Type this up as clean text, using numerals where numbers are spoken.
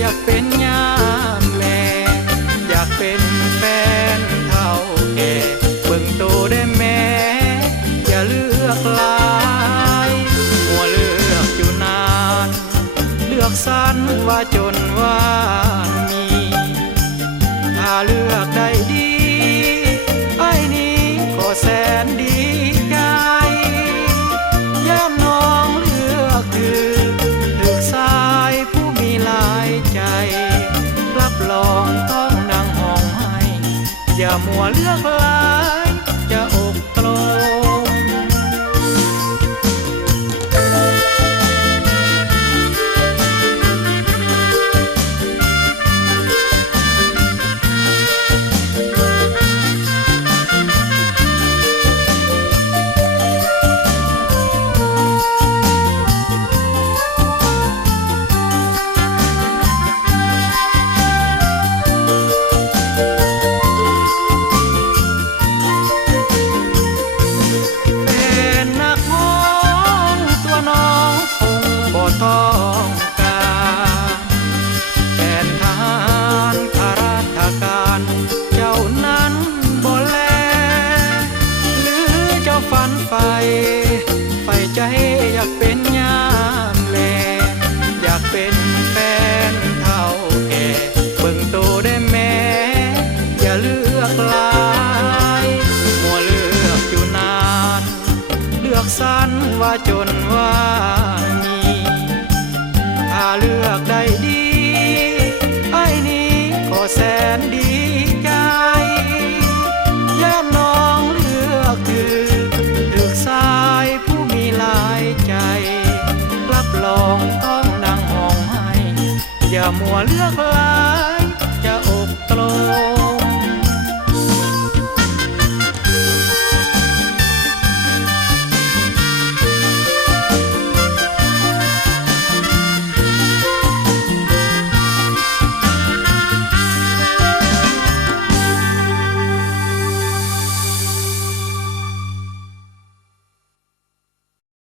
อยากเป็นยามแม่อยากเป็นแฟนเท่าแก่เบิ่งโตได้แม่อย่าเลือกหลายมัวเลือกอยู่นานเลือกสั้นว่าจนว่ามีถ้าเลือกได้ดีไอ้นี้ก็แสนดีใจย่ามน้องเลือกถือสายผู้มีหลายใจรับรองต้องดังห้องให้อย่ามัวเลือกหลายจะอกตรมต้องการแฟนทหารข้าราชการเจ้านั้นบ่แลหรือเจ้าฝันใฝ่ใจอยากเป็นยามแลอยากเป็นแฟนเท่าแก่เบิ่งโตได้แม่อย่าเลือกหลายมัวเลือกอยู่นานเลือกสั้นว่าจนว่าถ้าเลือกได้ดีไอ้นี้ก็แสนดี